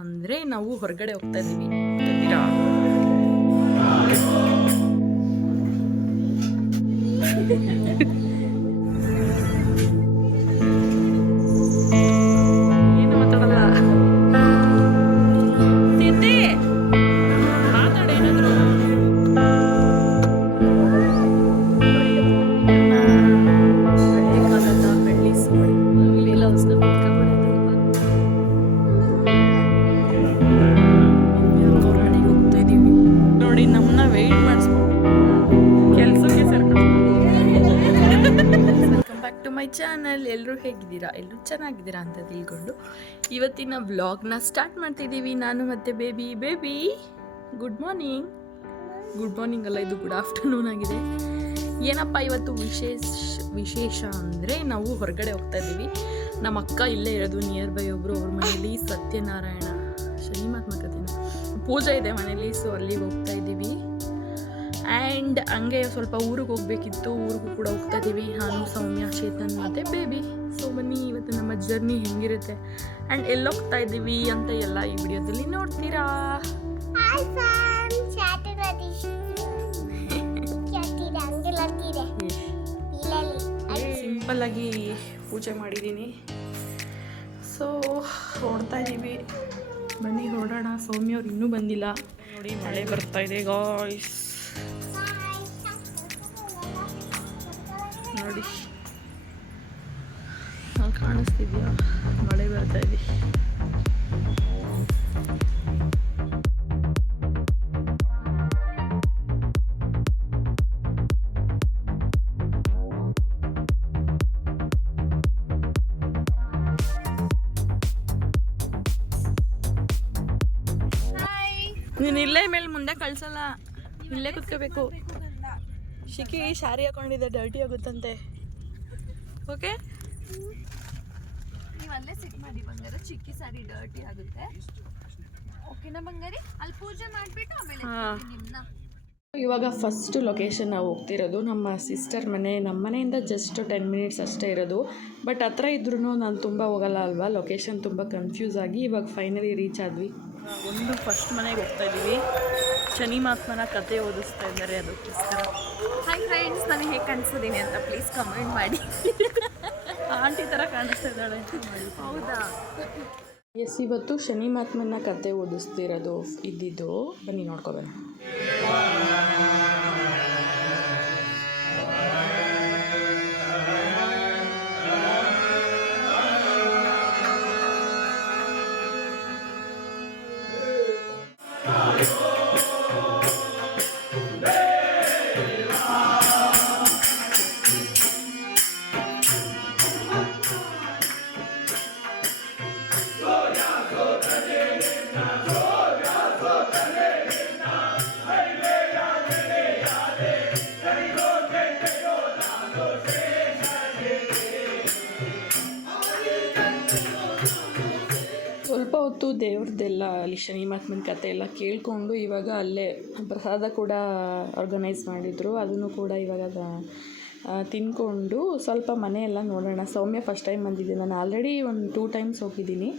ಅಂದರೆ ನಾವು ಹೊರಗಡೆ ಹೋಗ್ತಾ ಇದ್ದೀವಿ ಗೊತ್ತಿದ್ದೀರಾ? ಏನು ಮಾತಾಡಲ್ಲ ತಿಂದಿ ಮಾತಾಡೇನಾದ್ರು ಹಳೆ ಕಾಲದ ಬೆಳ್ಳಿ ಸೋಡಿ ಇಲ್ಲೆಲ್ಲ ಹೊಸ್ಕೊಂಡು ಹೊರಗಡೆಗೆ ಹೋಗ್ತಾ ಇದ್ದೀವಿ ನೋಡಿ. ನಮ್ಮನ್ನ ವೆಯ್ಟ್ ಮಾಡಿಸ್ಕೊಂಡು ಕೆಲಸಕ್ಕೆ welcome back to my channel. ಎಲ್ಲರೂ ಹೇಗಿದ್ದೀರಾ? ಎಲ್ಲರೂ ಚೆನ್ನಾಗಿದ್ದೀರಾ ಅಂತ ತಿಳ್ಕೊಂಡು ಇವತ್ತಿನ ವ್ಲಾಗ್ನ ಸ್ಟಾರ್ಟ್ ಮಾಡ್ತಿದ್ದೀವಿ. ನಾನು ಮತ್ತು ಬೇಬಿ ಗುಡ್ ಮಾರ್ನಿಂಗ್ ಅಲ್ಲ, ಇದು ಗುಡ್ ಆಫ್ಟರ್ನೂನ್ ಆಗಿದೆ. ಏನಪ್ಪ ಇವತ್ತು ವಿಶೇಷ ಅಂದರೆ ನಾವು ಹೊರಗಡೆ ಹೋಗ್ತಾ ಇದ್ದೀವಿ. ನಮ್ಮ ಅಕ್ಕ ಇಲ್ಲೇ ಇರೋದು ನಿಯರ್ ಬೈ ಒಬ್ಬರು ಅವ್ರ ಮನೇಲಿ ಸತ್ಯನಾರಾಯಣ ಶನಿ ಮಹಾತ್ಮಕತೆನ ಪೂಜೆ ಇದೆ ಮನೇಲಿ. ಸೊ ಅಲ್ಲಿಗೆ ಹೋಗ್ತಾ ಇದ್ದೀವಿ. ಆ್ಯಂಡ್ ಹಂಗೆ ಸ್ವಲ್ಪ ಊರಿಗೆ ಹೋಗಬೇಕಿತ್ತು, ಊರಿಗೂ ಕೂಡ ಹೋಗ್ತಾ ಇದ್ದೀವಿ. ನಾನು, ಸೌಮ್ಯ, ಚೇತನ್ ಮತ್ತು ಬೇಬಿ. ಸೊ ಬನ್ನಿ ಇವತ್ತು ನಮ್ಮ ಜರ್ನಿ ಹೆಂಗಿರುತ್ತೆ ಆ್ಯಂಡ್ ಎಲ್ಲೋಗ್ತಾ ಇದ್ದೀವಿ ಅಂತ ಎಲ್ಲ ಈ ವಿಡಿಯೋದಲ್ಲಿ ನೋಡ್ತೀರಾ. ಸಿಂಪಲ್ ಆಗಿ ಪೂಜೆ ಮಾಡಿದ್ದೀನಿ. ಸೊ ಹೊರಡ್ತಾ ಇದ್ದೀವಿ, ಬನ್ನಿ ಹೊರಡೋಣ. ಸೌಮ್ಯ ಅವ್ರು ಇನ್ನೂ ಬಂದಿಲ್ಲ. ನೋಡಿ ಮಳೆ ಬರ್ತಾ ಇದೆ ಗಾಯ್ಸ್, ನೋಡಿ ಕಾಣಿಸ್ತಿದ್ಯಾ? ಮಳೆ ಬರ್ತಾ ಇದೆ. ನೀನು ಇಲ್ಲೇ ಮೇಲೆ ಮುಂದೆ ಕಳ್ಸಲ್ಲ, ಇಲ್ಲೇ ಕುತ್ಕೋಬೇಕು. ಶಿಕಿ ಶಾರಿ ಹಾಕೊಂಡಿದ್ದೆ, ಡರ್ಟಿ ಆಗುತ್ತಂತೆ. ಓಕೆ, ನೀವು ಅಲ್ಲೇ ಸಿಟ್ ಮಾಡಿ ಬಂಗಾರ, ಚಿಕ್ಕಿ ಸಾರಿ ಡರ್ಟಿ ಆಗುತ್ತೆ. ಓಕೆನಾ ಬಂಗಾರಿ? ಅಲ್ಲಿ ಪೂಜೆ ಮಾಡಿಬಿಟ್ಟು ಆಮೇಲೆ ನಿಮ್ಮನ್ನ. ಇವಾಗ ಫಸ್ಟ್ ಲೊಕೇಶನ್ ನಾವು ಹೋಗ್ತಿರೋದು ನಮ್ಮ ಸಿಸ್ಟರ್ ಮನೆ. ನಮ್ಮ ಮನೆಯಿಂದ ಜಸ್ಟ್ 10 ಮಿನಿಟ್ಸ್ ಅಷ್ಟೇ ಇರೋದು. ಬಟ್ ಹತ್ರ ಇದ್ರೂ ನಾನು ತುಂಬ ಹೋಗಲ್ಲ ಅಲ್ವಾ, ಲೊಕೇಶನ್ ತುಂಬ ಕನ್ಫ್ಯೂಸ್ ಆಗಿ ಇವಾಗ ಫೈನಲಿ ರೀಚ್ ಆದ್ವಿ. ಒಂದು ಫಸ್ಟ್ ಮನೆಗೆ ಹೋಗ್ತಾ ಇದ್ದೀವಿ. ಶನಿ ಮಹಾತ್ಮನ ಕತೆ ಓದಿಸ್ತಾ ಇದ್ದಾರೆ, ಅದಕ್ಕೋಸ್ಕರ. ಹಾಯ್ ಫ್ರೆಂಡ್ಸ್, ನನಗೆ ಹೇಗೆ ಕಾಣಿಸ್ತಿದ್ದೀನಿ ಅಂತ ಪ್ಲೀಸ್ ಕಮೆಂಟ್ ಮಾಡಿ. ಆಂಟಿ ಥರ ಕಾಣಿಸ್ತಾ ಇದ್ದಾಳೆ. ಹೌದಾ? ಎಸ್, ಇವತ್ತು ಶನಿ ಮಹಾತ್ಮನ ಕತೆ ಓದಿಸ್ತಿರೋದು ಇದ್ದಿದ್ದು. ಬನ್ನಿ ನೋಡ್ಕೊಬರೋಣ. ಸ್ವಲ್ಪ ಹೊತ್ತು ದೇವ್ರದ್ದೆಲ್ಲ ಅಲ್ಲಿ ಶನಿ ಮಹಾತ್ಮನ ಕತೆ ಎಲ್ಲ ಕೇಳಿಕೊಂಡು ಇವಾಗ ಅಲ್ಲೇ ಪ್ರಸಾದ ಕೂಡ ಆರ್ಗನೈಸ್ ಮಾಡಿದರು. ಅದನ್ನು ಕೂಡ ಇವಾಗ ತಿಂದ್ಕೊಂಡು ಸ್ವಲ್ಪ ಮನೆಯೆಲ್ಲ ನೋಡೋಣ. ಸೌಮ್ಯ ಫಸ್ಟ್ ಟೈಮ್ ಬಂದಿದ್ದೆ, ನಾನು ಆಲ್ರೆಡಿ ಒಂದು 2 ಟೈಮ್ಸ್ ಹೋಗಿದ್ದೀನಿ.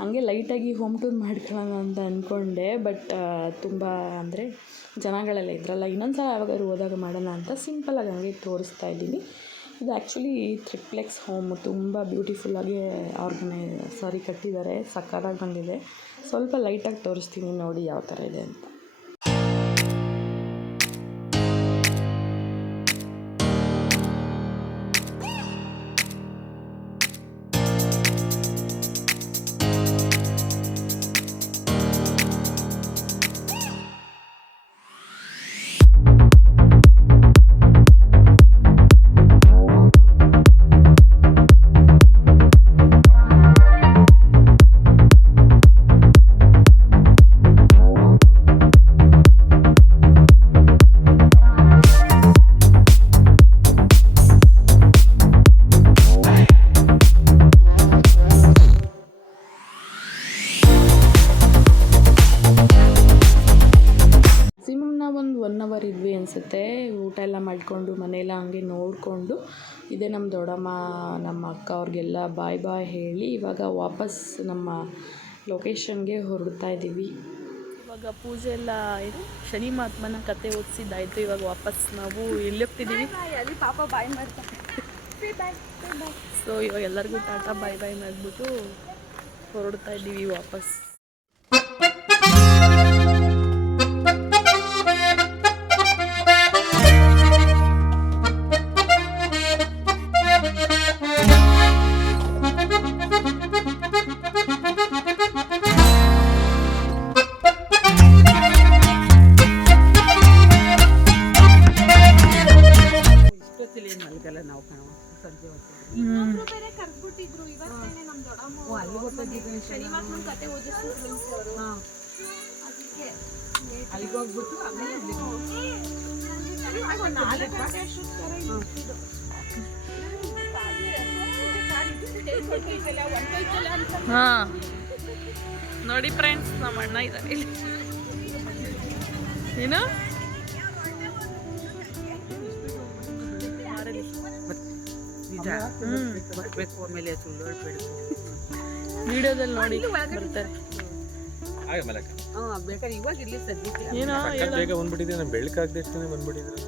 ಹಂಗೆ ಲೈಟಾಗಿ ಹೋಮ್ ಟೂರ್ ಮಾಡ್ಕೊಳ್ಳೋಣ ಅಂತ ಅಂದ್ಕೊಂಡೆ. ಬಟ್ ತುಂಬ ಅಂದರೆ ಜನಗಳೆಲ್ಲ ಇದ್ರಲ್ಲ, ಇನ್ನೊಂದು ಸಲ ಯಾವಾಗಾದ್ರು ಹೋದಾಗ ಮಾಡೋಣ ಅಂತ ಸಿಂಪಲಾಗಿ ಹಂಗೆ ತೋರಿಸ್ತಾ ಇದ್ದೀನಿ. ಇದು ಆ್ಯಕ್ಚುಲಿ ಟ್ರಿಪ್ಲೆಕ್ಸ್ ಹೋಮ್, ತುಂಬ ಬ್ಯೂಟಿಫುಲ್ಲಾಗಿ ಕಟ್ಟಿದ್ದಾರೆ, ಸಕ್ಕತ್ತಾಗಿ ಬಂದಿದೆ. ಸ್ವಲ್ಪ ಲೈಟಾಗಿ ತೋರಿಸ್ತೀನಿ ನೋಡಿ ಯಾವ ಥರ ಇದೆ ಅಂತ. ಒಂದು 1 ಅವರ್ ಇದ್ವಿ ಅನಿಸುತ್ತೆ. ಊಟ ಎಲ್ಲ ಮಾಡಿಕೊಂಡು ಮನೆಯೆಲ್ಲ ಹಂಗೆ ನೋಡಿಕೊಂಡು, ಇದೇ ನಮ್ಮ ದೊಡ್ಡಮ್ಮ ನಮ್ಮ ಅಕ್ಕ ಅವ್ರಿಗೆಲ್ಲ ಬಾಯ್ ಹೇಳಿ ಇವಾಗ ವಾಪಸ್ ನಮ್ಮ ಲೊಕೇಶನ್ಗೆ ಹೊರಡ್ತಾ ಇದ್ದೀವಿ. ಇವಾಗ ಪೂಜೆ ಎಲ್ಲ ಇದು ಶನಿ ಮಹಾತ್ಮನ ಕತೆ ಓದಿಸಿದ್ದಾಯಿತು. ಇವಾಗ ವಾಪಸ್ ನಾವು ಎಲ್ಲಿ ಹೋಗ್ತಿದ್ದೀವಿ? ಅಲ್ಲಿ ಪಾಪ ಬಾಯ್ ಮಾಡ್ತಾರೆ. ಸೊ ಇವಾಗ ಎಲ್ಲರಿಗೂ ಟಾಟಾ ಬಾಯ್ ಬಾಯ್ ಮಾಡಿಬಿಟ್ಟು ಹೊರಡ್ತಾ ಇದ್ದೀವಿ ವಾಪಸ್. ಇನ್ನೊಬ್ರು ಬೇರೆ ಕರ್ದ್ಬಿಟ್ಟಿದ್ರು. ಇವತ್ತೇನೆ ನಮ್ ದೊಡ್ಡಮ್ಮ ಶನಿ ಮಹಾತ್ಮನ ಕತೆ ಓದಿಸ್ತಿದ್ರು ಅವರು. ಅದಕ್ಕೆ ಅಲ್ಲಿಗೆ ಹೋಗ್ಬಿಟ್ಟು ಹಾಂ ನೋಡಿ ಫ್ರೆಂಡ್ಸ್, ನಮ್ಮ ಅಣ್ಣ ಇದ್ದಾನೆ ಇಲ್ಲಿ. ಏನು ವಿಡಿಯೋದಲ್ಲಿ ನೋಡಿ ಬರ್ತಾರೆ. ಏನೋ ಬೇಗ ಬಂದ್ಬಿಟ್ಟಿದೆ, ನಾನು ಬೆಳಕಾಗದೆ ಬಂದ್ಬಿಟ್ಟಿದ್ರೆ.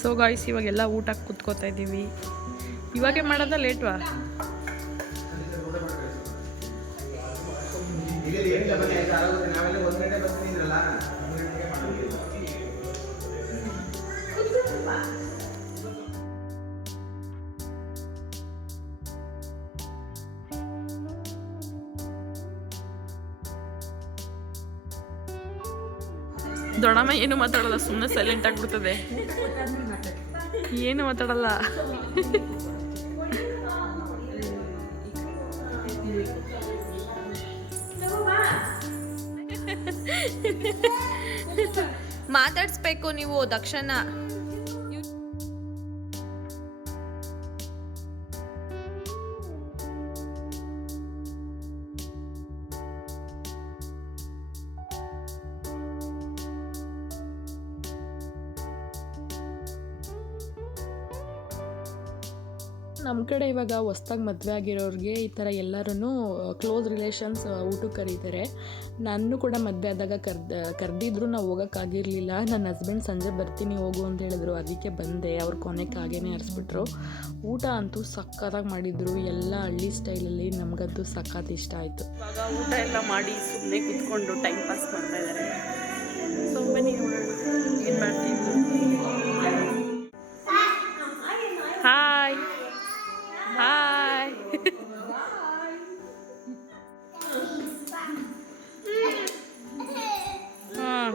ಸೊ ಗಾಯ್ಸ್, ಇವಾಗೆಲ್ಲ ಊಟಕ್ಕೆ ಕುತ್ಕೋತಾ ಇದ್ದೀವಿ. ಇವಾಗೆ ಮಾಡೋದ ಲೇಟ್ವಾ? ದೊಡ್ಡಮ್ಮ ಏನು ಮಾತಾಡಲ್ಲ, ಸುಮ್ಮನೆ ಸೈಲೆಂಟ್ ಆಗ್ಬಿಡ್ತದೆ. ಏನು ಮಾತಾಡಲ್ಲ. ಮಾತಾಡ್ಸ್ಬೇಕು ನೀವು ದಕ್ಷಿಣ. ನಮ್ಮ ಕಡೆ ಇವಾಗ ಹೊಸ್ದಾಗಿ ಮದುವೆ ಆಗಿರೋರಿಗೆ ಈ ಥರ ಎಲ್ಲರೂ ಕ್ಲೋಸ್ ರಿಲೇಷನ್ಸ್ ಊಟಕ್ಕೆ ಕರೀತಾರೆ. ನಾನು ಕೂಡ ಮದುವೆ ಆದಾಗ ಕರೆದಿದ್ರು, ನಾವು ಹೋಗೋಕ್ಕಾಗಿರಲಿಲ್ಲ. ನನ್ನ ಹಸ್ಬೆಂಡ್ ಸಂಜೆ ಬರ್ತೀನಿ ಹೋಗು ಅಂತ ಹೇಳಿದ್ರು, ಅದಕ್ಕೆ ಬಂದೆ. ಅವ್ರು ಕೊನೆಗೆ ಹಾಗೇನೆ ಹರಿಸ್ಬಿಟ್ರು. ಊಟ ಅಂತೂ ಸಖತ್ತಾಗಿ ಮಾಡಿದರು, ಎಲ್ಲ ಹಳ್ಳಿ ಸ್ಟೈಲಲ್ಲಿ. ನಮಗಂತೂ ಸಖತ್ ಇಷ್ಟ ಆಯಿತು. ಇವಾಗ ಊಟ ಎಲ್ಲ ಮಾಡಿ ಸುಮ್ಮನೆ ಕೂತ್ಕೊಂಡು ಟೈಮ್ ಪಾಸ್ ಮಾಡ್ತಾ ಇದ್ದಾರೆ. ಸೊ ಬನ್ನಿ ನೋಡೋಣ ಏನು ಮಾಡ್ತೀವಿ. Hi hi. ಹಾಂ,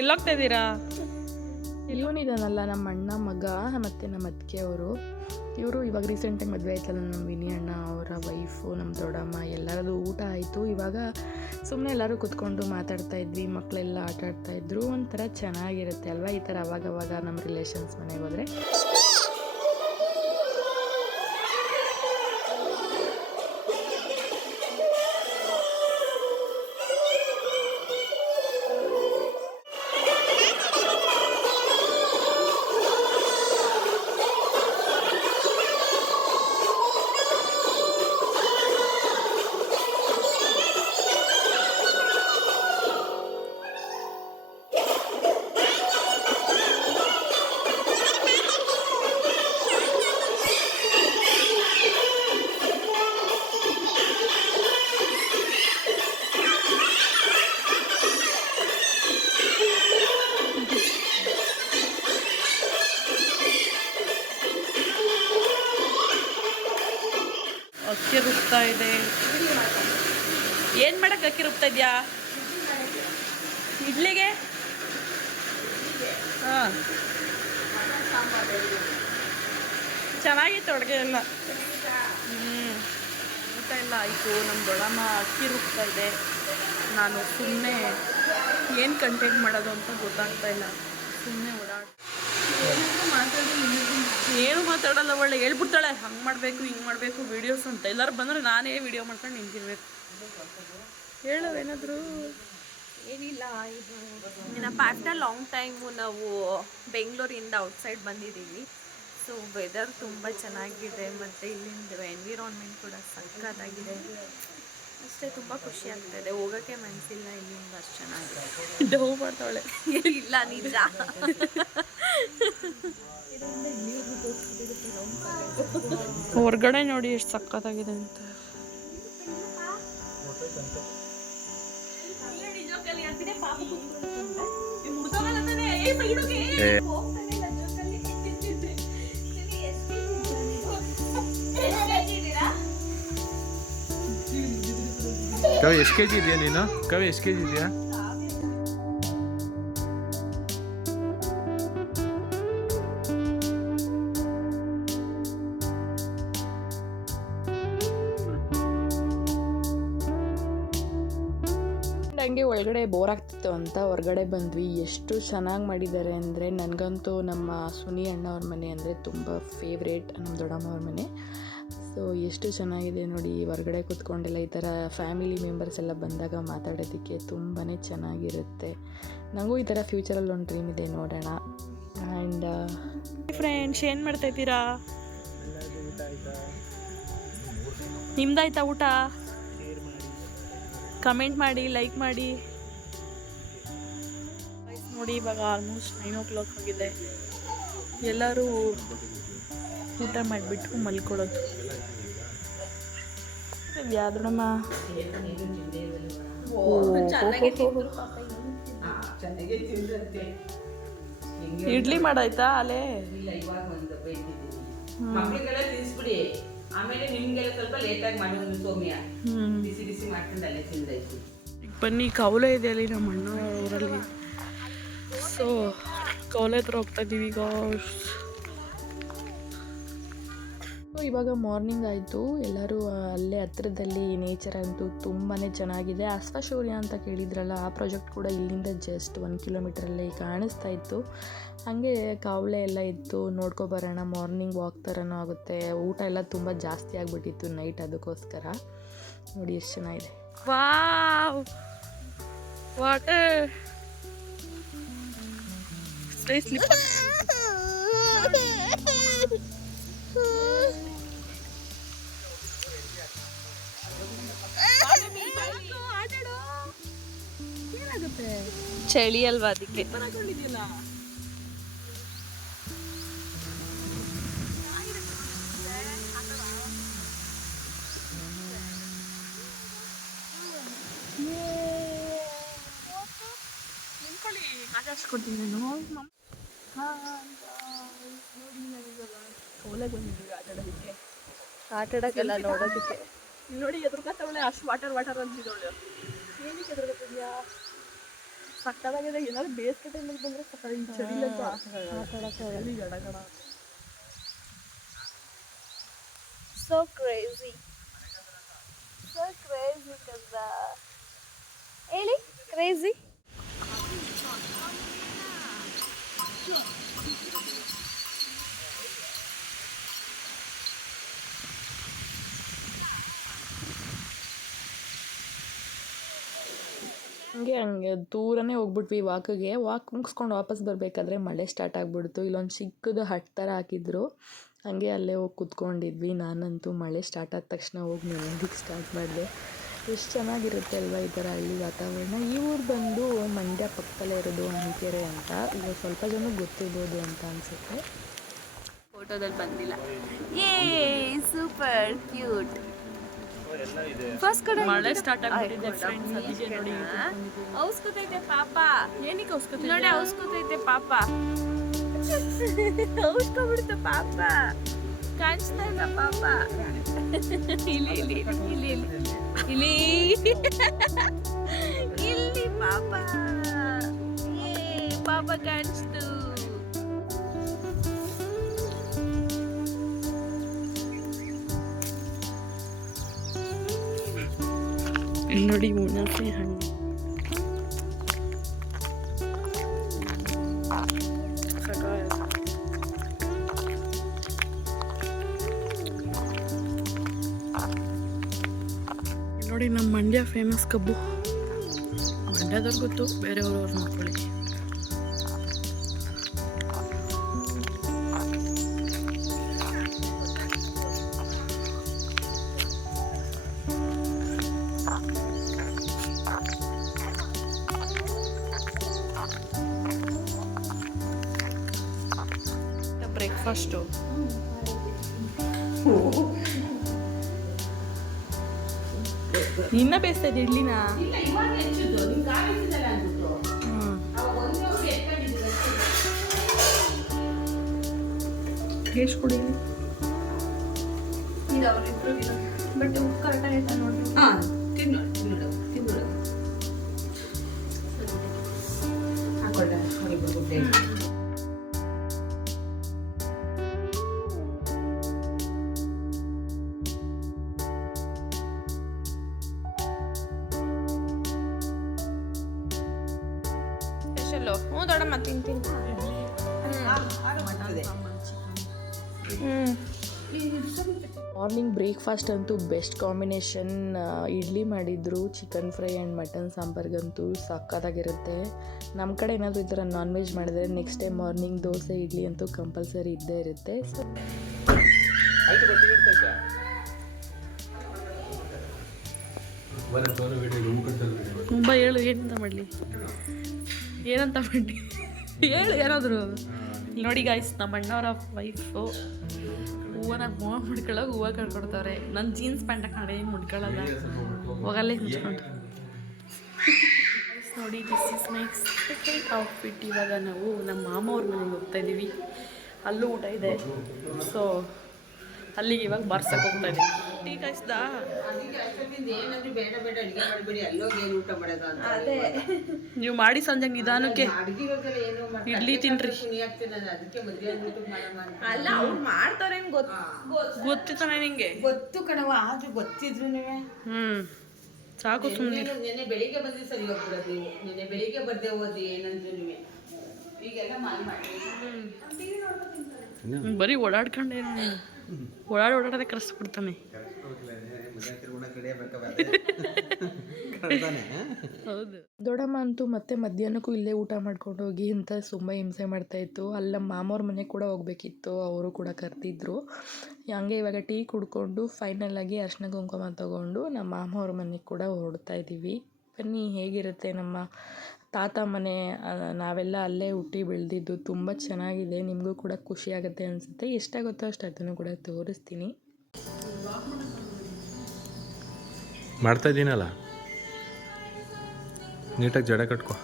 ಎಲ್ಲೋಗ್ತಾ ಇದ್ದೀರಾ? ಇವನಿದಾನಲ್ಲ ನಮ್ಮ ಅಣ್ಣ ಮಗ ಮತ್ತು ನಮ್ಮ ಅತ್ತಿಗೆ ಅವರು. ಇವರು ಇವಾಗ ರೀಸೆಂಟಾಗಿ ಮದುವೆ ಆಯ್ತಲ್ಲ ನಮ್ಮ ವಿನಿ ಅಣ್ಣ, ಅವರ ವೈಫು, ನಮ್ಮ ದೊಡ್ಡಮ್ಮ, ಎಲ್ಲರದು ಊಟ ಆಯಿತು. ಇವಾಗ ಸುಮ್ಮನೆ ಎಲ್ಲರೂ ಕೂತ್ಕೊಂಡು ಮಾತಾಡ್ತಾ ಇದ್ವಿ, ಮಕ್ಕಳೆಲ್ಲ ಆಟ ಆಡ್ತಾಯಿದ್ರು. ಒಂಥರ ಚೆನ್ನಾಗಿರುತ್ತೆ ಅಲ್ವಾ ಈ ಥರ ಅವಾಗವಾಗ ನಮ್ಮ ರಿಲೇಷನ್ಸ್ ಮನೆಗೆ ಹೋದರೆ. ಅಕ್ಕಿ ರುಬ್ತಾ ಇದೆ. ಏನು ಮಾಡಕ್ಕೆ ಅಕ್ಕಿ ರುಬ್ತಾ ಇದೆಯಾ? ಇಡ್ಲಿಗೆ? ಹಾಂ, ಚೆನ್ನಾಗಿತ್ತು ಅಡುಗೆ ಎಲ್ಲ. ಊಟ ಎಲ್ಲ ಆಯಿತು. ನಮ್ಮ ದೊಡ್ಡಮ್ಮ ಅಕ್ಕಿ ರುಬ್ತಾ ಇದೆ. ನಾನು ಸುಮ್ಮನೆ ಏನು ಕಂಟೆಂಟ್ ಮಾಡೋದು ಅಂತ ಗೊತ್ತಾಗ್ತಾ ಇಲ್ಲ. ಸುಮ್ಮನೆ ಏನು ಮಾತಾಡಲ್ಲ, ಒಳ್ಳೆ ಹೇಳ್ಬಿಡ್ತಾಳೆ, ಹಂಗೆ ಮಾಡಬೇಕು ಹಿಂಗೆ ಮಾಡಬೇಕು ವೀಡಿಯೋಸ್ ಅಂತ. ಎಲ್ಲರೂ ಬಂದರೆ ನಾನೇ ವೀಡಿಯೋ ಮಾಡ್ಕೊಂಡು ನಿಂತಿರ್ಬೇಕು. ಹೇಳು ಏನಾದರೂ. ಏನಿಲ್ಲ, ಇದು ಏನಪ್ಪ ಆಫ್ಟರ್ ಲಾಂಗ್ ಟೈಮು ನಾವು ಬೆಂಗಳೂರಿಂದ ಔಟ್ಸೈಡ್ ಬಂದಿದ್ದೀವಿ. ಸೊ ವೆದರ್ ತುಂಬ ಚೆನ್ನಾಗಿದೆ ಮತ್ತು ಇಲ್ಲಿಂದ ಎನ್ವಿರಾನ್ಮೆಂಟ್ ಕೂಡ ಸಕ್ಕತ್ತಾಗಿದೆ. ಅಷ್ಟೇ, ತುಂಬ ಖುಷಿ ಆಗ್ತಾಯಿದೆ. ಹೋಗೋಕ್ಕೆ ಮನಸ್ಸಿಲ್ಲ ಇಲ್ಲಿಂದ, ಅಷ್ಟು ಚೆನ್ನಾಗಿದೆ. ಡವ್ ಮಾಡ್ತಾವಳೆ. ಇಲ್ಲ, ನಿಜ. ಹೊರಗಡೆ ನೋಡಿ ಎಷ್ಟು ಸಕ್ಕತ್ತಾಗಿದೆ ಅಂತ. ಕವಿ ಎಷ್ಟು ಕೆ ಜಿ ಇದೆಯಾ ನೀನು? ಕವಿ ಎಷ್ಟು ಕೆ ಜಿ ಇದೆಯಾ? ಹಂಗೆ ಒಳಗಡೆ ಬೋರ್ ಆಗ್ತಿತ್ತು ಅಂತ ಹೊರಗಡೆ ಬಂದ್ವಿ. ಎಷ್ಟು ಚೆನ್ನಾಗಿ ಮಾಡಿದ್ದಾರೆ ಅಂದರೆ, ನನಗಂತೂ ನಮ್ಮ ಸುನಿ ಅಣ್ಣ ಅವ್ರ ಮನೆ ಅಂದರೆ ತುಂಬ ಫೇವ್ರೇಟ್, ನಮ್ಮ ದೊಡ್ಡಮ್ಮ ಅವ್ರ ಮನೆ. ಸೊ ಎಷ್ಟು ಚೆನ್ನಾಗಿದೆ ನೋಡಿ, ಹೊರಗಡೆ ಕೂತ್ಕೊಂಡೆಲ್ಲ ಈ ಥರ ಫ್ಯಾಮಿಲಿ ಮೆಂಬರ್ಸ್ ಎಲ್ಲ ಬಂದಾಗ ಮಾತಾಡೋದಕ್ಕೆ ತುಂಬಾ ಚೆನ್ನಾಗಿರುತ್ತೆ. ನನಗೂ ಈ ಥರ ಫ್ಯೂಚರಲ್ಲಿ ಒಂದು ಡ್ರೀಮ್ ಇದೆ, ನೋಡೋಣ. ಆ್ಯಂಡ್ ಫ್ರೆಂಡ್ಸ್, ಏನು ಮಾಡ್ತಾಯಿದ್ದೀರಾ? ನಿಮ್ದಾಯ್ತಾ ಊಟ? ಕಮೆಂಟ್ ಮಾಡಿ, ಲೈಕ್ ಮಾಡಿ. ನೋಡಿ, ಇವಾಗ ಆಲ್ಮೋಸ್ಟ್ 9 o'clock ಆಗಿದೆ. ಎಲ್ಲರೂ ಊಟ ಮಾಡಿಬಿಟ್ಟು ಮಲ್ಕೊಳ್ಳೋದು. ಯಾವ್ದಮ್ಮ ಇಡ್ಲಿ ಮಾಡಾಯ್ತಾ ಅಲ್ಲೇ? ಮಕ್ಕಳಿಗೆಲ್ಲ ತಿನ್ಸ್ಬಿಡಿ, ಆಮೇಲೆ ನಿಮ್ಗೆಲ್ಲ ಸ್ವಲ್ಪ ಲೇಟಾಗಿ ಮಾಡಿದ್ರು ಸೌಮ್ಯ. ಬಿಸಿ ಬಿಸಿ ಮಾಡ್ಕೊಂಡು ಅಲ್ಲೇ ತಿಂದಾಯ್ತು. ಈಗ ಬನ್ನಿ, ಕೌಲೆ ಇದೆ ಅಲ್ಲಿ ನಮ್ಮ ಅಣ್ಣ ಊರಲ್ಲಿ. ಸೊ ಕೌಲೆ ಹತ್ರ ಹೋಗ್ತಾ ಇದ್ದೀವಿ ಈಗ. ಇವಾಗ ಮಾರ್ನಿಂಗ್ ಆಯಿತು. ಎಲ್ಲರೂ ಅಲ್ಲೇ ಹತ್ರದಲ್ಲಿ ನೇಚರ್ ಅಂತೂ ತುಂಬಾ ಚೆನ್ನಾಗಿದೆ. ಅಶ್ವಶೌರ್ಯ ಅಂತ ಕೇಳಿದ್ರಲ್ಲ, ಆ ಪ್ರಾಜೆಕ್ಟ್ ಕೂಡ ಇಲ್ಲಿಂದ ಜಸ್ಟ್ 1 ಕಿಲೋಮೀಟ್ರಲ್ಲೇ ಕಾಣಿಸ್ತಾ ಇತ್ತು. ಹಾಗೆ ಕಾವಲೆ ಎಲ್ಲ ಇತ್ತು, ನೋಡ್ಕೊಬರೋಣ. ಮಾರ್ನಿಂಗ್ ವಾಕ್ ಥರನೂ ಆಗುತ್ತೆ. ಊಟ ಎಲ್ಲ ತುಂಬ ಜಾಸ್ತಿ ಆಗಿಬಿಟ್ಟಿತ್ತು ನೈಟ್, ಅದಕ್ಕೋಸ್ಕರ. ನೋಡಿ ಎಷ್ಟು ಚೆನ್ನಾಗಿದೆ. ವಾವ್, ವಾಟರ್ ಚಳಿ ಅಲ್ವಾ, ಅದಕ್ಕೆ. ಕೊಡ್ತೀನಿ ನಾನು. ಕೌಲೆಗೆ ಬಂದಿದ್ದೀವಿ ಆಟಾಡೋದಕ್ಕೆ. ಆಟಾಡೋಕ್ಕೆಲ್ಲ ನೋಡೋದಕ್ಕೆ. ನೋಡಿ, ಎದುರ್ಕೊತವಳೆ, ಅಷ್ಟು ವಾಟರ್ ಅಂತಿದ್ದವಳು. ಏನಕ್ಕೆ ಎದುರ್ಕೊತಿದ್ಯಾ? ಸಕ್ಕದಾಗಿದೆ. ಏನಾದ್ರು ಬೇಸಿಗೆ ಟೈಮಲ್ಲಿ ಬಂದರೆ ಸಕ್ಕದ, ಚಳಿಲಂತೂ ಆಟಾಡೋಕ್ಕಾಗಲಿ, ಗಡಗಡ. So crazy ಕದ ಹೇಳಿ, ಕ್ರೇಜಿ. ಹಂಗೆ ದೂರನೇ ಹೋಗ್ಬಿಟ್ವಿ ವಾಕಿಗೆ. ವಾಕ್ ಮುಗಿಸ್ಕೊಂಡು ವಾಪಸ್ ಬರಬೇಕಾದ್ರೆ ಮಳೆ ಸ್ಟಾರ್ಟ್ ಆಗಿಬಿಡ್ತು. ಇಲ್ಲೊಂದು ಚಿಕ್ಕದು ಹಟ್ ಥರ ಹಾಕಿದ್ರು, ಹಾಗೆ ಅಲ್ಲೇ ಹೋಗಿ ಕೂತ್ಕೊಂಡಿದ್ವಿ. ನಾನಂತೂ ಮಳೆ ಸ್ಟಾರ್ಟ್ ಆದ ತಕ್ಷಣ ಹೋಗಿ ನೆನೆಯೋದಕ್ಕೆ ಸ್ಟಾರ್ಟ್ ಮಾಡಿದೆ. ಎಷ್ಟು ಚೆನ್ನಾಗಿರುತ್ತೆ ಅಲ್ವಾ ಈ ಥರ ಹಳ್ಳಿ ವಾತಾವರಣ. ಈ ಊರು ಬಂದು ಮಂಡ್ಯ ಪಕ್ಕದಲ್ಲೇ ಇರೋದು, ಅಂಕೆರೆ ಅಂತ. ಈಗ ಸ್ವಲ್ಪ ಜನ ಗೊತ್ತಿರ್ಬೋದು ಅಂತ ಅನಿಸುತ್ತೆ. ಫೋಟೋದಲ್ಲಿ ಬಂದಿಲ್ಲ. ಏ ಸೂಪರ್ ಕ್ಯೂಟ್. ಫಸ್ಟ್ ಕಡೆ ಮಳೆ ಸ್ಟಾರ್ಟ್ ಆಗಿಬಿಟ್ಟಿದೆ ಫ್ರೆಂಡ್ಸ್, ಅದಕ್ಕೆ ನೋಡಿ. ಔಸ್ಕೊತೈತೆ ಪಾಪ. ಏನಕ್ಕೆ ಔಸ್ಕೊತೀವಿ ನೋಡಿ, ಔಸ್ಕೊತೈತೆ ಪಾಪ. ಔಸ್ಕೊಬಿಡ್ತು ಪಾಪ. ಕಾಣಿಸ್ತಾ ಇಲ್ಲ ಪಾಪ. ಇಲ್ಲಿ ಇಲ್ಲಿ ಇಲ್ಲಿ ಇಲ್ಲಿ ಇಲ್ಲಿ ಪಾಪ. ಪಾಪ ಕಾಣಿಸ್ತು. ನೋಡಿ, ಹುಣಸೆ ಹಣ್ಣು. ನೋಡಿ, ನಮ್ಮ ಮಂಡ್ಯ ಫೇಮಸ್ ಕಬ್ಬು. ಮಂಡ್ಯದವ್ರಿಗೆ ಗೊತ್ತು, ಬೇರೆಯವ್ರವ್ರು ನೋಡ್ಕೊಳ್ಳಿ. ಬ್ರೇಕ್ಫಾಸ್ಟು ನಿನ್ನ ಬೇಯಿಸ್ತಾ ಇದೆ ಇಡ್ಲಿನ. ಇಲ್ಲ, ಇವಾಗ ಹೆಚ್ಚಿದ್ದು ನಿಮ್ಗೆ ಕಾಣಿಸಿದಲ್ಲ ಅಂದ್ಬಿಟ್ಟು ಅವಾಗ ಒಂದೇ ಹೋಗಿ ಎತ್ಕೊಂಡಿದ್ದೀರ. ಟೇಸ್ಟ್ ಕೊಡಿ. ಬಟ್ ಉಪ್ಪು ಕರೆಕ್ಟಾಗಿ ಆಯ್ತಾ ನೋಡಿ. ಹಾಂ, ತಿನ್ನೋಡು ಹಾಕೊಳ್ಳ ಹೊಡಿಬೇಕು. ಸ್ಪೆಷಲ್ಲು. ಹ್ಞೂ ದೊಡ್ಡಮ್ಮ ತಿಂತೀನಿ. ಮಾರ್ನಿಂಗ್ ಬ್ರೇಕ್ಫಾಸ್ಟ್ ಅಂತೂ ಬೆಸ್ಟ್ ಕಾಂಬಿನೇಷನ್. ಇಡ್ಲಿ ಮಾಡಿದ್ರು, ಚಿಕನ್ ಫ್ರೈ ಆ್ಯಂಡ್ ಮಟನ್ ಸಾಂಬಾರ್ಗಂತೂ ಸಕ್ಕತ್ತಾಗಿರುತ್ತೆ. ನಮ್ಮ ಕಡೆ ಏನಾದರೂ ಈ ಥರ ನಾನ್ ವೆಜ್ ಮಾಡಿದ್ರೆ next day morning dosa idli ಅಂತೂ ಕಂಪಲ್ಸರಿ ಇದ್ದೇ ಇರುತ್ತೆ. ಸೊ ತುಂಬ ಹೇಳು, ಏನಂತ ಮಾಡಲಿ ಹೇಳು ಏನಾದರೂ. ನೋಡಿ ಗಾಯ್ಸ್, ನಮ್ಮ ಅಣ್ಣವರ ವೈಫು ಹೂವನ ಮುಡ್ಕೊಳ್ಳೋಕೆ ಹೂವು ಕಳ್ಕೊಡ್ತಾರೆ. ನನ್ನ ಜೀನ್ಸ್ ಪ್ಯಾಂಟ್ ಹಾಕೊಂಡೆ ಮುಡ್ಕೊಳ್ಳಲ್ಲ, ಹೋಗಲ್ಲೇ ಮುಚ್ಕೊಂಡು. ನೋಡಿ, this is my second outfit. ಇವಾಗ ನಾವು ನಮ್ಮ ಮಾಮ ಅವ್ರ ಮನೆಗೆ ಹೋಗ್ತಾ ಇದ್ದೀವಿ. ಅಲ್ಲೂ ಊಟ ಇದೆ, ಸೊ ಅಲ್ಲಿಗೆ ಇವಾಗ ಬಾರ್ಸಕ್ಕೆ ಹೋಗ್ತಾ ಇದ್ದೀವಿ. ಟೀ ಕಾಯಿಸ್ದಾ? ಅದಕ್ಕೆ ಅಷ್ಟೊಂದು ಏನಾದರೂ ಬೇಡ ಅಡುಗೆ ಮಾಡಬೇಡಿ, ಅಲ್ಲೋಗಿ ಏನು ಊಟ ಮಾಡೋದು ಅಂತ. ಅದೇ ನೀವು ಮಾಡಿ ಸಂಜೆ ನಿಧಾನಕ್ಕೆ ಅಡುಗೆಗೋಸ್ಕರ ಏನೋ ಇಡ್ಲಿ ತಿನ್ರಿ. ಆಗ್ತೀನಿ ನಾನು, ಅದಕ್ಕೆ ಮದುವೆ ಊಟಕ್ಕೆ ಮಾಡೋಣ ಅಂತ. ಅಲ್ಲ, ಅವ್ರು ಮಾಡ್ತಾರೆ ಗೊತ್ತಿತ್ತಾನೆ ನಿಂಗೆ? ಗೊತ್ತು ಕಣವ, ಆದ್ರೂ ಗೊತ್ತಿದ್ರು ಸಾಕು ಸುಮ್ಮನೆ. ನೆನ್ನೆ ಬೆಳಿಗ್ಗೆ ಬಂದು ಸರಿ ಹೋಗ್ಬಿಡೋದು ನೀವು. ನೆನ್ನೆ ಬೆಳಿಗ್ಗೆ ಬರ್ದೇ ಹೋದಿ ಏನಂದ್ರು ನೀವೇ. ಈಗೆಲ್ಲ ಮಾಡಿ ಬರೀ ಓಡಾಡ್ಕೊಂಡೇನೋ ನೀನು. ಓಡಾಡೋದೇ ಕರೆಸ್ಬಿಡ್ತಾನೆ. ಹೌದು. ದೊಡ್ಡಮ್ಮ ಅಂತೂ ಮತ್ತೆ ಮಧ್ಯಾಹ್ನಕ್ಕೂ ಇಲ್ಲೇ ಊಟ ಮಾಡ್ಕೊಂಡು ಹೋಗಿ ಅಂತ ತುಂಬ ಹಿಂಸೆ ಮಾಡ್ತಾಯಿತ್ತು. ಅಲ್ಲಿ ನಮ್ಮ ಮಾಮವ್ರ ಮನೆಗೆ ಕೂಡ ಹೋಗ್ಬೇಕಿತ್ತು, ಅವರು ಕೂಡ ಕರೆದಿದ್ರು. ಹಂಗೆ ಇವಾಗ ಟೀ ಕುಡ್ಕೊಂಡು ಫೈನಲಾಗಿ ಅರ್ಶಿನ ಕುಂಕುಮ ತೊಗೊಂಡು ನಮ್ಮ ಮಾಮವ್ರ ಮನೆಗೆ ಕೂಡ ಹೊರಡ್ತಾ ಇದ್ದೀವಿ. ಬನ್ನಿ, ಹೇಗಿರುತ್ತೆ ನಮ್ಮ ತಾತ ಮನೆ. ನಾವೆಲ್ಲ ಅಲ್ಲೇ ಹುಟ್ಟಿ ಬೆಳೆದಿದ್ದು, ತುಂಬ ಚೆನ್ನಾಗಿದೆ. ನಿಮಗೂ ಕೂಡ ಖುಷಿ ಆಗುತ್ತೆ ಅನಿಸುತ್ತೆ. ಎಷ್ಟಾಗುತ್ತೋ ಅಷ್ಟು ಅದನ್ನು ಕೂಡ ತೋರಿಸ್ತೀನಿ. ಮಾಡ್ತಾ ಇದ್ದೀನಲ್ಲ, ನೀಟಾಗಿ ಜಡ ಕಟ್ಕೊ.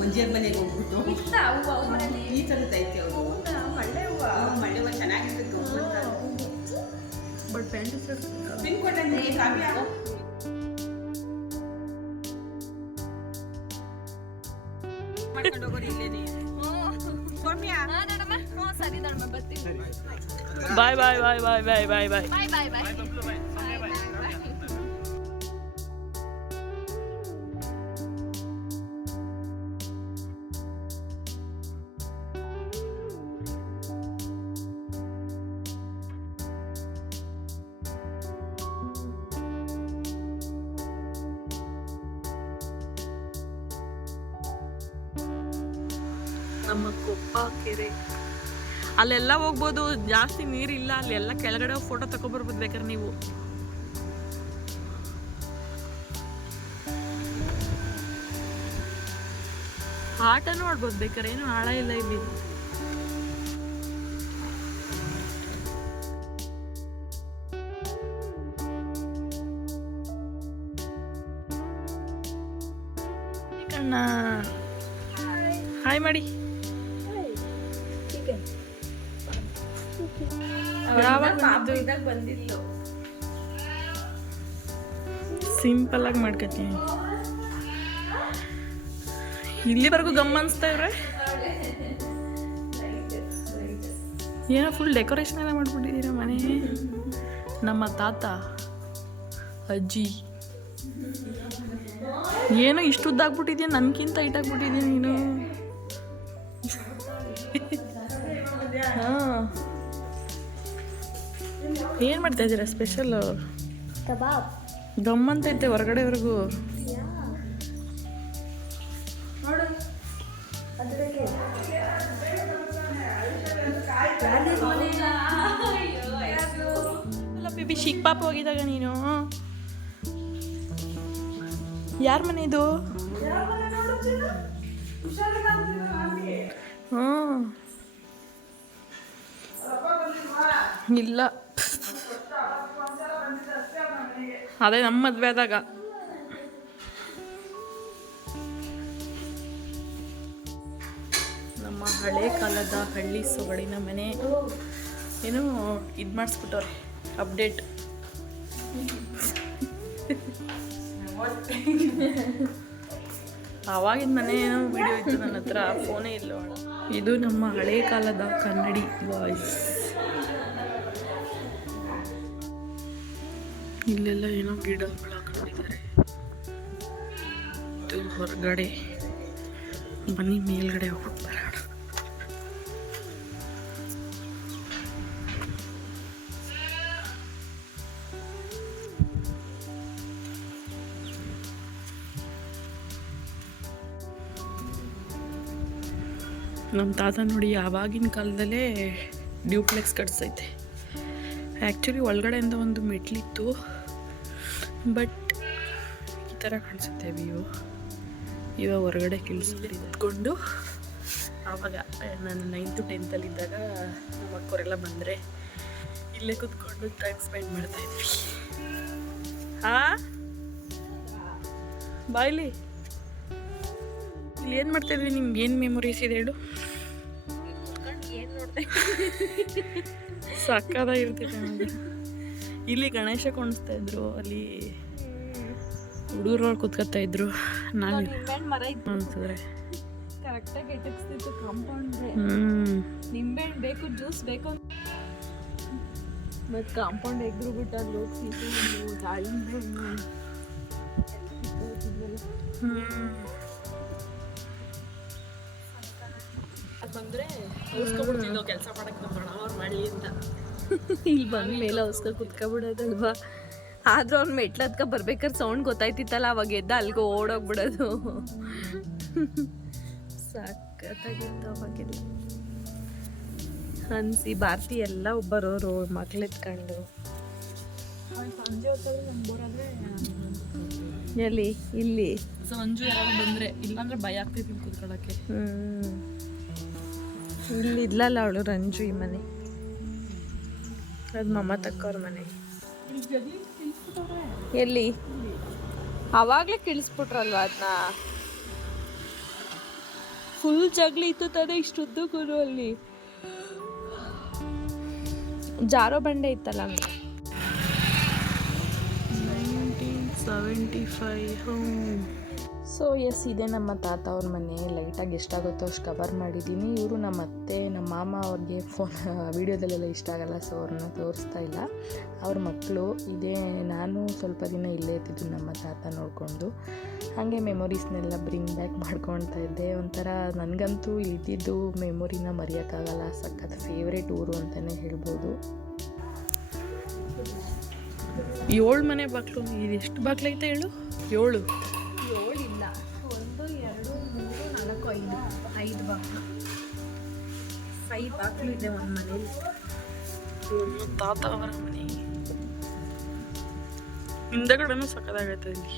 ಮಂಜಿಯರ ಮನೆಗೆ ಹೋಗ್ಬಿಟ್ಟು ಈ ಥರದ್ದು ಐತೆ ಅವರು. ಮಳ್ಳೆ ಹೂವು ಚೆನ್ನಾಗಿರ್ತೈತೆ. ಬಟ್ ಪ್ಯಾಂಟ್ ಪಿನ್ ಕೊಟ್ಟೆ ಕಾವ್ಯ. ಮಾಡ್ಕೊಂಡು ಹೋಗೋರು ಇಲ್ಲೇನೆ. ಸೌಮ್ಯ, ಸರಿ ದೊಡ್ಡಮ್ಮ, ಬರ್ತೀನಿ. ಬಾಯ್ ಬಾಯ್ ಬಾಯ್ ಬಾಯ್ ಬಾಯ್ ಬಾಯ್ ಬಾಯ್. ಬಾಯ್ ಬಾಯ್. ನಮ್ಮ ಕೊಪ್ಪ ಕೆರೆ ಅಲ್ಲೆಲ್ಲ ಹೋಗ್ಬೋದು, ಜಾಸ್ತಿ ನೀರಿಲ್ಲ. ಅಲ್ಲೆಲ್ಲ ಕೆಳಗಡೆ ಫೋಟೋ ತಗೊಬರ್ಬೋದು ಬೇಕಾದ್ರೆ ನೀವು. ಆಟನೂ ಆಡ್ಬೋದು ಬೇಕಾದ್ರೆ, ಏನು ಆಳ ಇಲ್ಲ ಇಲ್ಲಿ. ಕಣ್ಣ ಹಾಯ್ ಮಾಡಿ. ಬಂದಿಲ್ಲ, ಸಿಂಪಲ್ ಆಗಿ ಮಾಡ್ಕೊತೀನಿ. ಇಲ್ಲಿವರೆಗೂ ಗಮ್ಮ ಅನ್ಸ್ತಾ ಇವ್ರೆ. ಏನೋ ಫುಲ್ ಡೆಕೋರೇಷನ್ ಎಲ್ಲ ಮಾಡ್ಬಿಟ್ಟಿದ್ದೀರ ಮನೆ. ನಮ್ಮ ತಾತ ಅಜ್ಜಿ ಏನೋ ಇಷ್ಟು ಉದ್ದಾಗ್ಬಿಟ್ಟಿದ್ಯಾ, ನನಗಿಂತ ಹೈಟ್ ಆಗ್ಬಿಟ್ಟಿದ್ಯಾ ನೀನು. ಹಾಂ, ಏನು ಮಾಡ್ತಾ ಇದ್ದೀರಾ ಸ್ಪೆಷಲ್ಲು? ಕಬಾಬ್. ಗಮ್ಮಂತೈತೆ ಹೊರಗಡೆವರೆಗೂ. ಅಲ್ಲ ಬೇಬಿ, ಶಿಕ್ ಪಾಪ ಹೋಗಿದಾಗ ನೀನು ಯಾರ ಮನೆ ಇದು? ಹಾಂ, ಇಲ್ಲ ಅದೇ ನಮ್ಮ ಮದುವೆ ಆದಾಗ. ನಮ್ಮ ಹಳೆ ಕಾಲದ ಹಳ್ಳಿ ಸೊಗಡಿನ ಮನೆ ಏನೋ ಇದು ಮಾಡಿಸ್ಬಿಟ್ಟವ್ರೆ, ಅಪ್ಡೇಟ್. ಆವಾಗಿನ ಮನೆ ಏನೋ ವಿಡಿಯೋ ಇತ್ತು ನನ್ನ ಹತ್ರ, ಫೋನೇ ಇಲ್ಲ. ಇದು ನಮ್ಮ ಹಳೆ ಕಾಲದ ಕನ್ನಡಿ ವಾಯ್ಸ್. ಇಲ್ಲೆಲ್ಲ ಏನೋ ಗಿಡಗಳು ಹಾಕೊಂಡಿದ್ದಾರೆ. ಇದು ಹೊರಗಡೆ. ಬನ್ನಿ ಮೇಲ್ಗಡೆ ಹೋಗ್ಬಿಟ್ಟು ಬರೋಣ. ನಮ್ಮ ತಾತ ನೋಡಿ ಆವಾಗಿನ ಕಾಲದಲ್ಲೇ ಡ್ಯೂಪ್ಲೆಕ್ಸ್ ಕಟ್ಸೈತೆ. ಆ್ಯಕ್ಚುಲಿ ಒಳಗಡೆಯಿಂದ ಒಂದು ಮೆಟ್ಲಿತ್ತು, ಬಟ್ ಈ ಥರ ಕಾಣಿಸುತ್ತೆ ವ್ಯೂ. ಇವಾಗ ಹೊರಗಡೆ ಇದ್ಕೊಂಡು ಆವಾಗ ನಾನು 9th 10th ಇದ್ದಾಗ ನಮ್ಮ ಅಕ್ಕವರೆಲ್ಲ ಬಂದರೆ ಇಲ್ಲೇ ಕೂತ್ಕೊಂಡು ಟೈಮ್ ಸ್ಪೆಂಡ್ ಮಾಡ್ತಾಯಿದ್ವಿ. ಬಾಯ್ಲಿ ಇಲ್ಲಿ ಏನು ಮಾಡ್ತಾಯಿದ್ವಿ? ನಿಮ್ಗೆ ಏನು ಮೆಮೊರೀಸ್ ಇದೆ ಹೇಳು? ಏನು ನೋಡ್ದೆ? ಸಕ್ಕದಾಗಿರ್ತಿದೆ. ಇಲ್ಲಿ ಗಣೇಶ ಕುಣಿಸ್ತಾ ಇದ್ರು, ಅಲ್ಲಿ ಹುಡುಗರು ಕೂತ್ಕೊತಾ ಇದ್ರು. ನಾನು ನಿಂಬೆಹಣ್ಣು ಮರ ಇತ್ತು ಅನ್ಸಿದ್ರೆ ಕರೆಕ್ಟಾಗಿ ಎಟಕ್ಸ್ತಿತ್ತು ಕಾಂಪೌಂಡ್ರೆ. ನಿಂಬೆಹಣ್ಣು ಬೇಕು, ಜ್ಯೂಸ್ ಬೇಕು, ಮತ್ತು ಕಾಂಪೌಂಡ್ ಎಗ್ರು ಬಿಟ್ಟು ಅಲ್ಲಿ ಹೋಗಿ ದಾಳಿಂಬೆ ಹಣ್ಣು ಬಂದರೆ ಉಳಿಸ್ಕೊಬಿಡ್ತಿದ್ದೋ ಕೆಲಸ ಮಾಡಕ್ಕೆ ನಮ್ಮ ಅವ್ರು ಮಾಡಲಿ ಅಂತ. ಇಲ್ಲಿ ಬಂದ ಮೇಲೆ ಅವಸ್ಕರ್ ಕುತ್ಕೊಬಿಡೋದಲ್ವಾ. ಆದ್ರೂ ಅವ್ನು ಮೆಟ್ಲದ್ಕ ಬರ್ಬೇಕಾದ್ರೆ ಸೌಂಡ್ ಗೊತ್ತಾಯ್ತಿತ್ತಲ್ಲ, ಅವಾಗ ಎದ್ದ ಅಲ್ಲಿಗೆ ಓಡೋಗ್ಬಿಡೋದು. ಸಖತ್ತಾಗಿತ್ತು ಅವಾಗೆಲ್ಲ. ಹನ್ಸಿ ಭಾರತಿ ಎಲ್ಲ ಬರೋರು ಮಕ್ಳು ಎತ್ಕೊಂಡು. ಸಂಜೆ ಹೊತ್ತಾದ್ರೆ ನಮ್ಗೆ ಬರೋದ್ರೆ ಎಲ್ಲಿ? ಇಲ್ಲಿ ಸಂಜು ಯಾರಾದ್ರು ಬಂದರೆ, ಇಲ್ಲಾಂದ್ರೆ ಭಯ ಆಗ್ತೈತಿ ಕೂತ್ಕೊಳ್ಳೋಕ್ಕೆ. ಇಲ್ಲಿ ಇದ್ಲಲ್ಲ ಅವಳು ರಂಜು, ಈ ಮನೆ ಅದು ಮಮ್ಮ ತಕ್ಕವ್ರ ಮನೆ. ಎಲ್ಲಿ? ಅವಾಗಲೇ ಕಿಳಿಸ್ಬಿಟ್ರಲ್ವ ಅದನ್ನ. ಫುಲ್ ಜಗ್ಲಿ ಇತ್ತು ತಾನೆ ಇಷ್ಟುದ್ದಕ್ಕೂ. ಅಲ್ಲಿ ಜಾರೋ ಬಂಡೆ ಇತ್ತಲ್ಲ. 1975. ಸೊ ಎಸ್, ಇದೆ ನಮ್ಮ ತಾತ ಅವ್ರ ಮನೆ. ಲೈಟಾಗಿ ಎಷ್ಟಾಗುತ್ತೋ ಅಷ್ಟು ಕವರ್ ಮಾಡಿದ್ದೀನಿ. ಇವರು ನಮ್ಮ ಅತ್ತೆ, ನಮ್ಮ ಮಾಮ ಅವ್ರಿಗೆ ಫೋನ್ ವೀಡಿಯೋದಲ್ಲೆಲ್ಲ ಇಷ್ಟ ಆಗಲ್ಲ, ಸೊ ಅವ್ರನ್ನ ತೋರಿಸ್ತಾ ಇಲ್ಲ. ಅವ್ರ ಮಕ್ಕಳು ಇದೇ. ನಾನು ಸ್ವಲ್ಪ ದಿನ ಇಲ್ಲೇ ಇರ್ತಿದ್ದು ನಮ್ಮ ತಾತ ನೋಡಿಕೊಂಡು. ಹಾಗೆ ಮೆಮೊರೀಸ್ನೆಲ್ಲ ಬ್ರಿಂಗ್ ಬ್ಯಾಕ್ ಮಾಡ್ಕೊಳ್ತಾ ಇದ್ದೆ. ಒಂಥರ ನನಗಂತೂ ಇದ್ದಿದ್ದು ಮೆಮೊರಿನ ಮರೆಯೋಕ್ಕಾಗಲ್ಲ. ಸಖತ್ ಫೇವ್ರೇಟ್ ಊರು ಅಂತಲೇ ಹೇಳ್ಬೋದು. 7 ಮನೆ ಬಾಗಿಲು. ಇದು ಎಷ್ಟು ಬಾಗಿಲೈತೆ ಹೇಳು? 7 ಇಲ್ಲ, 1 2 3 4 5 ಬಾಗಿಲು. 5 ಬಾಗಿಲು ಇದೆ ಒಂದು ಮನೇಲಿ. ತಾತ ಅವರ ಮನೆ ಹಿಂದಗಡೆನೂ ಸಕ್ಕದಾಗೈತೆ ಇಲ್ಲಿ.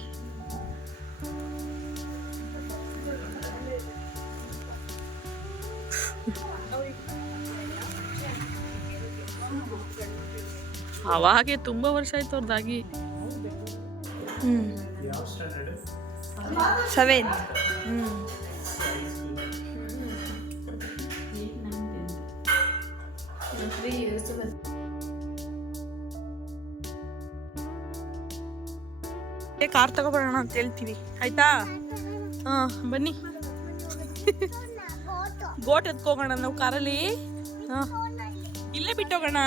ಅವಾಗೆ ತುಂಬ ವರ್ಷ ಆಯ್ತು ಅವ್ರದ್ದಾಗಿ. 7th. ಕಾರ್ ತಗೊಬರೋಣ ಅಂತ ಹೇಳ್ತೀವಿ, ಆಯ್ತಾ? ಹಾಂ ಬನ್ನಿ. ಗೋಟ್ ಎತ್ಕೋಗೋಣ ನಾವು ಕಾರಲ್ಲಿ. ಹಾಂ, ಇಲ್ಲೇ ಬಿಟ್ಟೋಗೋಣ.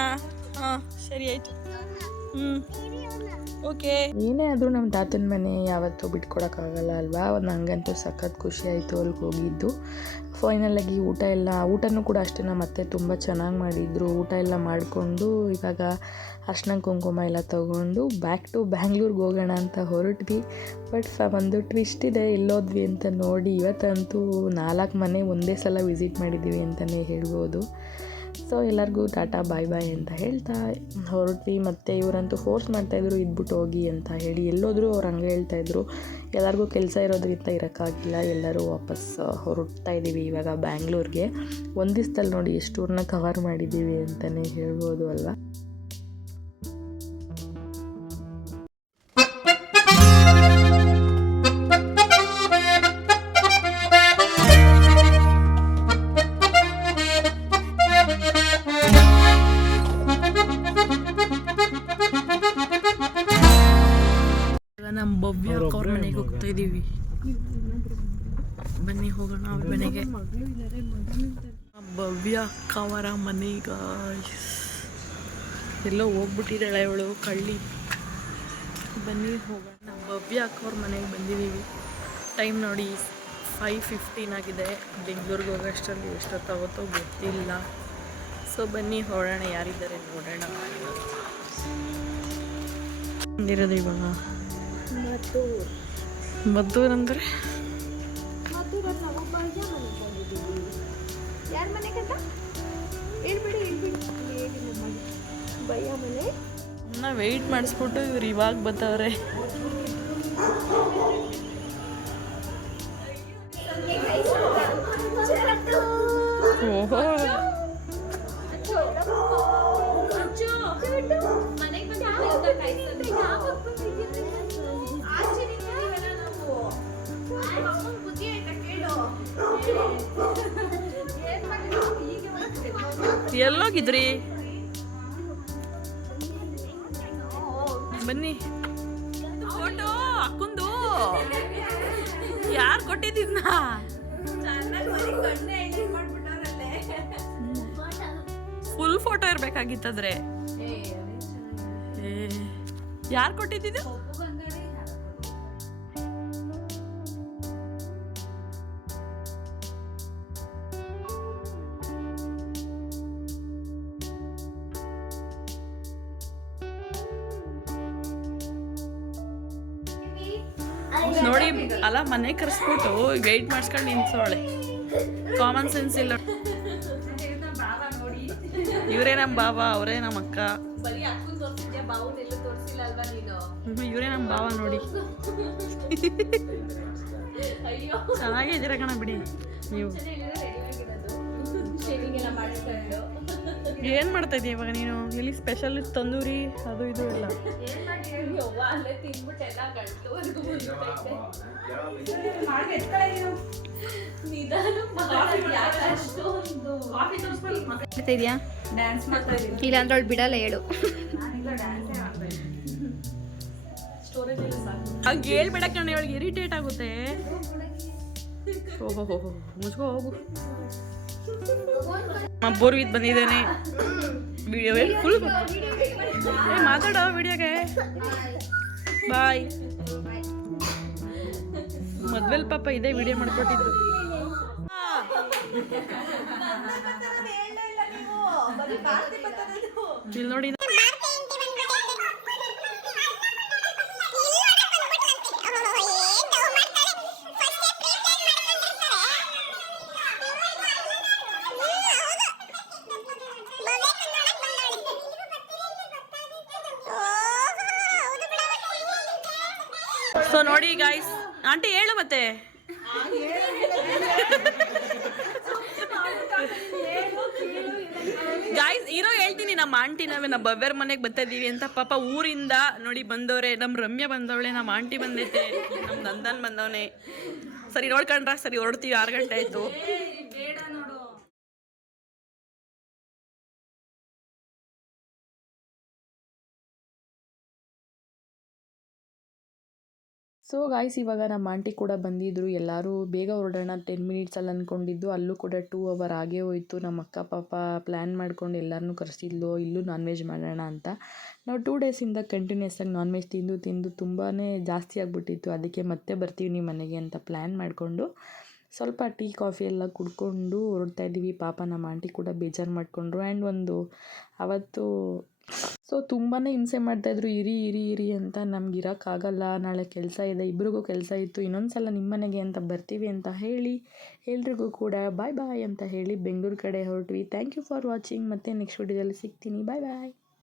ಹಾಂ ಸರಿ ಆಯಿತು. ಓಕೆ. ಏನೇ ಆದರೂ ನಮ್ಮ ತಾತನ ಮನೆ ಯಾವತ್ತೂ ಬಿಟ್ಕೊಡೋಕ್ಕಾಗಲ್ಲ ಅಲ್ವಾ. ನಂಗಂತೂ ಸಖತ್ ಖುಷಿ ಆಯಿತು ಅಲ್ಲಿಗೆ ಹೋಗಿದ್ದು. ಫೈನಲಾಗಿ ಊಟನೂ ಕೂಡ ಅಷ್ಟೇ ಮತ್ತೆ ತುಂಬ ಚೆನ್ನಾಗಿ ಮಾಡಿದರು. ಊಟ ಎಲ್ಲ ಮಾಡಿಕೊಂಡು ಇವಾಗ ಅರ್ಶಿನ ಕುಂಕುಮ ಎಲ್ಲ ತೊಗೊಂಡು ಬ್ಯಾಕ್ ಟು ಬ್ಯಾಂಗ್ಳೂರ್ಗೆ ಹೋಗೋಣ ಅಂತ ಹೊರಟ್ವಿ. ಬಟ್ ಒಂದು ಟ್ವಿಸ್ಟ್ ಇದೆ, ಎಲ್ಲೋದ್ವಿ ಅಂತ ನೋಡಿ. ಇವತ್ತಂತೂ 4 ಮನೆ ಒಂದೇ ಸಲ ವಿಸಿಟ್ ಮಾಡಿದ್ದೀವಿ ಅಂತಲೇ ಹೇಳ್ಬೋದು. ಸೊ ಎಲ್ಲರಿಗೂ ಟಾಟಾ ಬಾಯ್ ಬಾಯ್ ಅಂತ ಹೇಳ್ತಾ ಹೊರಟ್ವಿ. ಮತ್ತು ಇವರಂತೂ ಫೋರ್ಸ್ ಮಾಡ್ತಾಯಿದ್ರು ಇದ್ಬಿಟ್ಟು ಹೋಗಿ ಅಂತ ಹೇಳಿ. ಎಲ್ಲೋದ್ರೂ ಅವ್ರು ಹಂಗೆ ಹೇಳ್ತಾಯಿದ್ರು. ಎಲ್ಲರಿಗೂ ಕೆಲಸ ಇರೋದ್ರಿಂದ ಇರೋಕ್ಕಾಗಿಲ್ಲ, ಎಲ್ಲರೂ ವಾಪಸ್ ಹೊರಡ್ತಾ ಇದ್ದೀವಿ ಇವಾಗ ಬ್ಯಾಂಗ್ಳೂರ್ಗೆ. ಒಂದು ದಿವಸದಲ್ಲಿ ನೋಡಿ ಎಷ್ಟು ಊರನ್ನ ಕವರ್ ಮಾಡಿದ್ದೀವಿ ಅಂತಲೇ ಹೇಳ್ಬೋದು ಅಲ್ವಾ. ನಮ್ಮ ಭವ್ಯ ಅವ್ರ ಮನೆಗೆ ಹೋಗ್ತಾ ಇದ್ದೀವಿ. ಬನ್ನಿ ಹೋಗೋಣ ಅವ್ರ ಮನೆಗೆ. ಭವ್ಯ ಅಕ್ಕ ಅವರ ಮನೆಗ ಎಲ್ಲೋ ಹೋಗ್ಬಿಟ್ಟಿದ್ದಾಳೆ ಅವಳು ಕಳ್ಳಿ. ಬನ್ನಿ ಹೋಗೋಣ. ನಮ್ಮ ಭವ್ಯ ಅಕ್ಕ ಅವ್ರ ಮನೆಗೆ ಬಂದಿದ್ದೀವಿ. ಟೈಮ್ ನೋಡಿ 5:15 ಆಗಿದೆ. ಬೆಂಗಳೂರಿಗೆ ಹೋಗೋಷ್ಟರಲ್ಲಿ ಎಷ್ಟೊತ್ತಾಗುತ್ತೋ ಗೊತ್ತಿಲ್ಲ. ಸೊ ಬನ್ನಿ ಹೊರಡೋಣ, ಯಾರಿದ್ದಾರೆ ನೋಡೋಣ. ಬಂದಿರೋದು ಇವಾಗ ಮದ್ದೂರ್ ಅಂದರೆ ಯಾರ ಮನೆ ಕಟ್ಟ ಹೇಳ್ಬಿಡಿ ಭಯ್ಯ ಮನೆ. ವೆಯ್ಟ್ ಮಾಡಿಸ್ಬಿಟ್ಟು ಇವ್ರು ಇವಾಗ ಬತ್ತವ್ರೆ. ಓಹೋ ಎಲ್ಲೋಗಿದ್ರಿ? ಬನ್ನಿ ಫೋಟೋ ಹಾಕೊಂಡು. ಯಾರು ಕೊಟ್ಟಿದ್ದಿದ್ನ? Full photo ಇರ್ಬೇಕಾಗಿತ್ತಂದ್ರೆ. ಯಾರು ಕೊಟ್ಟಿದ್ದು? ನೋಡಿ ಅಲ್ಲ, ಮನೆ ಕರೆಸ್ಬಿಟ್ಟು ವೆಯ್ಟ್ ಮಾಡಿಸ್ಕೊಂಡು ನಿಂತ್ಸೋಳೆ. ಕಾಮನ್ ಸೆನ್ಸ್ ಇಲ್ಲ. ಇವರೇ ನಮ್ಮ ಬಾವ, ಅವರೇ ನಮ್ಮ ಅಕ್ಕ. ಇವರೇ ನಮ್ಮ ಬಾವ ನೋಡಿ. ಚೆನ್ನಾಗೇ ಇದ್ದೀರ ಕಣ ಬಿಡಿ ನೀವು. ಏನ್ ಮಾಡ್ತಾ ಇದೀಯ ಇವಾಗ ನೀನು? ಇಲ್ಲಿ ಸ್ಪೆಷಲ್ ತಂದೂರಿ ಅದು ಇದು ಎಲ್ಲ. ಇಲ್ಲಾಂದ್ರೆ ಅವಳು ಬಿಡಲ್ಲ, ಹೇಳು. ಹಂಗೆ ಹೇಳ್ಬೇಡ ಕಣ, ಅವಳಿಗೆ ಇರಿಟೇಟ್ ಆಗುತ್ತೆ. ಓಹೋ ಮುಚ್ಕೋ ಹೋಗು. ಬೋರ್ವಿದ್ ಬಂದಿದ್ದಾನೆ. ವಿಡಿಯೋ ಫುಲ್ ಮಾತಾಡೋ ವಿಡಿಯೋಗೆ. ಬಾಯ್. ಮದ್ವೆಲ್ ಪಾಪ ಇದೇ ವಿಡಿಯೋ ಮಾಡ್ಕೊಟ್ಟಿದ್ದು. ಇಲ್ಲಿ ನೋಡಿ ಸೊ ನೋಡಿ ಗಾಯ್ಸ್. ಆಂಟಿ ಹೇಳು ಮತ್ತೆ. ಗಾಯ್ಸ್ ಹೇಳ್ತೀನಿ, ನಮ್ಮ ಆಂಟಿ ನಮ್ಮ ಭವ್ಯರ ಮನೆಗೆ ಬರ್ತಾ ಇದೀವಿ ಅಂತ. ಪಾಪ ಊರಿಂದ ನೋಡಿ ಬಂದವ್ರೆ. ನಮ್ಮ ರಮ್ಯಾ ಬಂದವಳೆ, ನಮ್ಮ ಆಂಟಿ ಬಂದೈತೆ, ನಮ್ಮ ನಂದನ್ ಬಂದವನೆ. ಸರಿ ನೋಡ್ಕೊಂಡ್ರ? ಸರಿ ಹೊರಡ್ತೀವಿ, 6 ಗಂಟೆ ಆಯ್ತು. ಸೊ ಗಾಯ್ಸ್, ಇವಾಗ ನಮ್ಮ ಆಂಟಿ ಕೂಡ ಬಂದಿದ್ದರು. ಎಲ್ಲರೂ ಬೇಗ ಹೊರಡೋಣ 10 ಮಿನಿಟ್ಸಲ್ಲಿ ಅಂದ್ಕೊಂಡಿದ್ದು. ಅಲ್ಲೂ ಕೂಡ 2 ಅವರ್ ಆಗೇ ಹೋಯಿತು. ನಮ್ಮ ಅಕ್ಕ ಪಾಪ ಪ್ಲ್ಯಾನ್ ಮಾಡ್ಕೊಂಡು ಎಲ್ಲರನ್ನೂ ಕರೆಸಿದ್ಲು, ಇಲ್ಲೂ ನಾನ್ ವೆಜ್ ಮಾಡೋಣ ಅಂತ. ನಾವು 2 ಡೇಸಿಂದ ಕಂಟಿನ್ಯೂಸ್ ಆಗಿ ನಾನ್ ವೆಜ್ ತಿಂದು ತುಂಬಾ ಜಾಸ್ತಿ ಆಗಿಬಿಟ್ಟಿತ್ತು. ಅದಕ್ಕೆ ಮತ್ತೆ ಬರ್ತೀವಿ ನಿಮ್ಮ ಮನೆಗೆ ಅಂತ ಪ್ಲ್ಯಾನ್ ಮಾಡಿಕೊಂಡು ಸ್ವಲ್ಪ ಟೀ ಕಾಫಿ ಎಲ್ಲ ಕುಡ್ಕೊಂಡು ಹೊರಡ್ತಾ ಇದ್ದೀವಿ. ಪಾಪ ನಮ್ಮ ಆಂಟಿ ಕೂಡ ಬೇಜಾರು ಮಾಡಿಕೊಂಡ್ರು. ಆ್ಯಂಡ್ ಅವತ್ತು ತುಂಬಾ ಹಿಂಸೆ ಮಾಡ್ತಾಯಿದ್ರು, ಇರಿ ಅಂತ. ನಮ್ಗೆ ಇರೋಕ್ಕಾಗಲ್ಲ, ನಾಳೆ ಕೆಲಸ ಇದೆ, ಇಬ್ರಿಗೂ ಕೆಲಸ ಇತ್ತು, ಇನ್ನೊಂದು ಸಲ ನಿಮ್ಮ ಮನೆಗೆ ಅಂತ ಬರ್ತೀವಿ ಅಂತ ಹೇಳಿ ಎಲ್ರಿಗೂ ಕೂಡ ಬಾಯ್ ಅಂತ ಹೇಳಿ ಬೆಂಗಳೂರು ಕಡೆ ಹೊರಟ್ವಿ. Thank you for watching. ಮತ್ತೆ ನೆಕ್ಸ್ಟ್ ವಿಡಿಯೋದಲ್ಲಿ ಸಿಗ್ತೀನಿ. ಬಾಯ್.